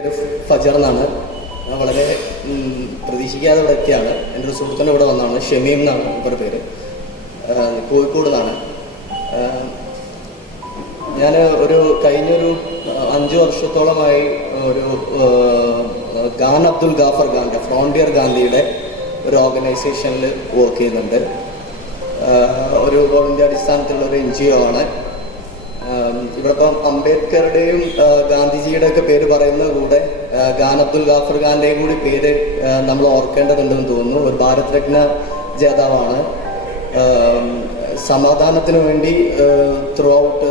ഫജർ എന്നാണ് ഞാൻ വളരെ പ്രതീക്ഷിക്കാതെ ഇവിടെ എന്റെ ഒരു സുഹൃത്തിന്റെ ഇവിടെ വന്നതാണ്. ഷമീം എന്നാണ് ഇവരുടെ പേര്. കോഴിക്കോട് നിന്നാണ് ഞാൻ ഒരു കഴിഞ്ഞൊരു അഞ്ച് വർഷത്തോളമായി ഒരു ഖാൻ അബ്ദുൽ ഗാഫർ ഖാന്റെ ഫ്രോണ്ടിയർ ഗാന്ധിയുടെ ഒരു ഓർഗനൈസേഷനിൽ വർക്ക് ചെയ്യുന്നുണ്ട്. ഒരു വോളണ്ടിയർ അടിസ്ഥാനത്തിലുള്ള ഒരു എൻ ജി ഒ ആണ്. ഇവിടെ അംബേദ്കറുടെയും ഗാന്ധിജിയുടെ ഒക്കെ പേര് പറയുന്ന കൂടെ ഖാൻ അബ്ദുൽ ഗാഫർ ഖാന്റെയും കൂടി പേര് നമ്മൾ ഓർക്കേണ്ടതുണ്ടെന്ന് തോന്നുന്നു. ഒരു ഭാരത് രത്ന ജേതാവാണ് സമാധാനത്തിന് വേണ്ടി throughout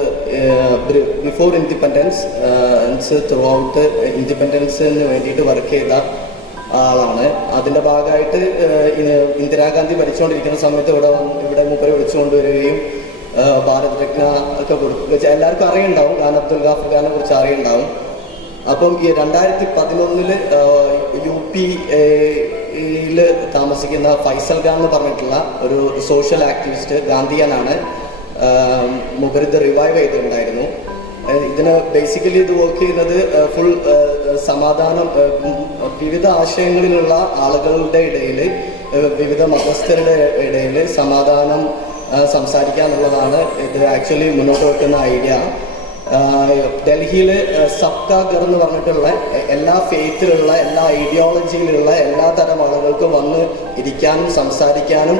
before independence throughout ഇൻഡിപെൻഡൻസിന് വേണ്ടിയിട്ട് വർക്ക് ചെയ്ത ആളാണ്. അതിന്റെ ഭാഗമായിട്ട് ഇന്ദിരാഗാന്ധി ഭരിച്ചുകൊണ്ടിരിക്കുന്ന സമയത്ത് ഇവിടെ ഇവിടെ മുപ്പരെ വിളിച്ചുകൊണ്ടുവരികയും ഭാരത് രത്ന ഒക്കെ കൊടുക്കുക എല്ലാവർക്കും അറിയുണ്ടാവും. ഖാൻ അബ്ദുൽ ഗാഫർ ഖാനെ കുറിച്ച് അറിയുണ്ടാവും. അപ്പം ഈ രണ്ടായിരത്തി പതിനൊന്നിൽ യു പിയിൽ താമസിക്കുന്ന ഫൈസൽ ഖാൻ എന്ന് പറഞ്ഞിട്ടുള്ള ഒരു സോഷ്യൽ ആക്ടിവിസ്റ്റ് ഗാന്ധിയനാണ് മുഖരിത് റിവൈവ് ചെയ്തിട്ടുണ്ടായിരുന്നു. ഇതിന് ബേസിക്കലി ഇത് വർക്ക് ചെയ്യുന്നത് ഫുൾ സമാധാനം വിവിധ ആശയങ്ങളിലുള്ള ആളുകളുടെ ഇടയിൽ വിവിധ മതസ്ഥരുടെ ഇടയിൽ സമാധാനം സംസാരിക്കുക എന്നുള്ളതാണ് ഇത് ആക്ച്വലി മുന്നോട്ട് വെക്കുന്ന ഐഡിയ ഡൽഹിയിൽ സബ്കാ ഗർ എന്ന് പറഞ്ഞിട്ടുള്ള എല്ലാ ഫെയ്ത്തിലുള്ള എല്ലാ ഐഡിയോളജിയിലുള്ള എല്ലാ തരം ആളുകൾക്കും വന്ന് ഇരിക്കാനും സംസാരിക്കാനും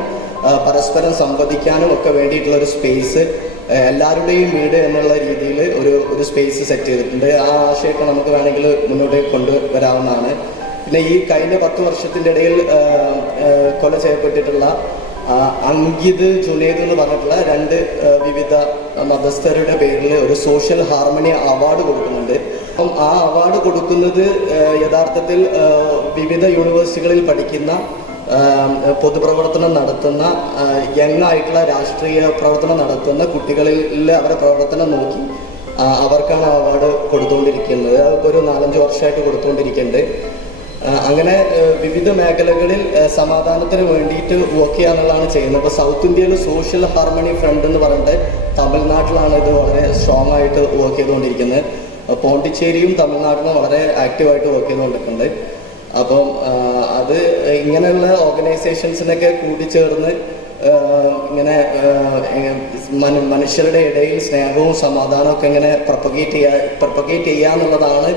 പരസ്പരം സംവദിക്കാനും ഒക്കെ വേണ്ടിയിട്ടുള്ള ഒരു സ്പേസ് എല്ലാവരുടെയും വീട് എന്നുള്ള രീതിയിൽ ഒരു ഒരു സ്പേസ് സെറ്റ് ചെയ്തിട്ടുണ്ട്. ആ ആശയമൊക്കെ നമുക്ക് വേണമെങ്കിൽ മുന്നോട്ട് കൊണ്ടുവരാവുന്നതാണ്. പിന്നെ ഈ കഴിഞ്ഞ പത്ത് വർഷത്തിന്റെ ഇടയിൽ കൊല ചെയ്യപ്പെട്ടിട്ടുള്ള അങ്കിത് ജുനേദ് എന്ന് പറഞ്ഞിട്ടുള്ള രണ്ട് വിവിധ മതസ്ഥരുടെ പേരിൽ ഒരു സോഷ്യൽ ഹാർമണി അവാർഡ് കൊടുക്കുന്നുണ്ട്. അപ്പം ആ അവാർഡ് കൊടുക്കുന്നത് യഥാർത്ഥത്തിൽ വിവിധ യൂണിവേഴ്സിറ്റികളിൽ പഠിക്കുന്ന പൊതുപ്രവർത്തനം നടത്തുന്ന യങ് ആയിട്ടുള്ള രാഷ്ട്രീയ പ്രവർത്തനം നടത്തുന്ന കുട്ടികളിൽ അവരുടെ പ്രവർത്തനം നോക്കി അവർക്കാണ് അവാർഡ് കൊടുത്തുകൊണ്ടിരിക്കുന്നത് ഒരു നാലഞ്ച് വർഷമായിട്ട് കൊടുത്തുകൊണ്ടിരിക്കുന്നുണ്ട് അങ്ങനെ വിവിധ മേഖലകളിൽ സമാധാനത്തിന് വേണ്ടിയിട്ട് വർക്ക് ചെയ്യാന്നുള്ളതാണ് ചെയ്യുന്നത്. അപ്പോൾ സൗത്ത് ഇന്ത്യയിൽ സോഷ്യൽ ഹാർമണി ഫ്രണ്ട് എന്ന് പറഞ്ഞിട്ട് തമിഴ്നാട്ടിലാണ് ഇത് വളരെ സ്ട്രോങ് ആയിട്ട് വർക്ക് ചെയ്തുകൊണ്ടിരിക്കുന്നത്. പോണ്ടിച്ചേരിയും തമിഴ്നാട്ടിലും വളരെ ആക്റ്റീവായിട്ട് വർക്ക് ചെയ്തുകൊണ്ടിരിക്കുന്നുണ്ട്. അപ്പം അത് ഇങ്ങനെയുള്ള ഓർഗനൈസേഷൻസിനൊക്കെ കൂടിച്ചേർന്ന് ഇങ്ങനെ മനുഷ്യരുടെ ഇടയിൽ സ്നേഹവും സമാധാനവും ഒക്കെ ഇങ്ങനെ പ്രൊപ്പഗേറ്റ് ചെയ്യാ പ്രൊപ്പഗേറ്റ് ചെയ്യാന്നുള്ളതാണ്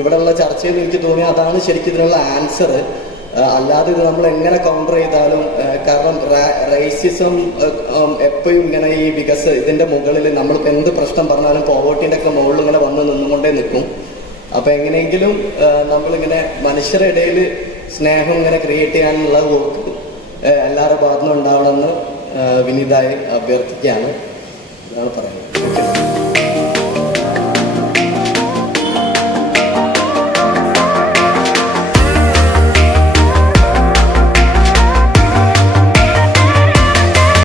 ഇവിടെയുള്ള ചർച്ചയിൽ എനിക്ക് തോന്നി അതാണ് ശരിക്കും ഇതിനുള്ള ആൻസർ അല്ലാതെ ഇത് നമ്മൾ എങ്ങനെ കൗണ്ടർ ചെയ്താലും കാരണം റേസിസം എപ്പോഴും ഇങ്ങനെ ഈ വികസ ഇതിന്റെ മുകളിൽ നമ്മൾ എന്ത് പ്രശ്നം പറഞ്ഞാലും പോവർട്ടിന്റെ ഒക്കെ മുകളിൽ ഇങ്ങനെ വന്ന് നിന്നുകൊണ്ടേ നിൽക്കും. അപ്പൊ എങ്ങനെയെങ്കിലും നമ്മളിങ്ങനെ മനുഷ്യരുടെ ഇടയിൽ സ്നേഹം ഇങ്ങനെ ക്രിയേറ്റ് ചെയ്യാനുള്ള വർക്ക് എല്ലാവരുടെ ഭാഗത്തുനിന്നും ഉണ്ടാവണമെന്ന് വിനീതായി അഭ്യർത്ഥിക്കുകയാണ്. ഇതാണ് പറയുന്നത്.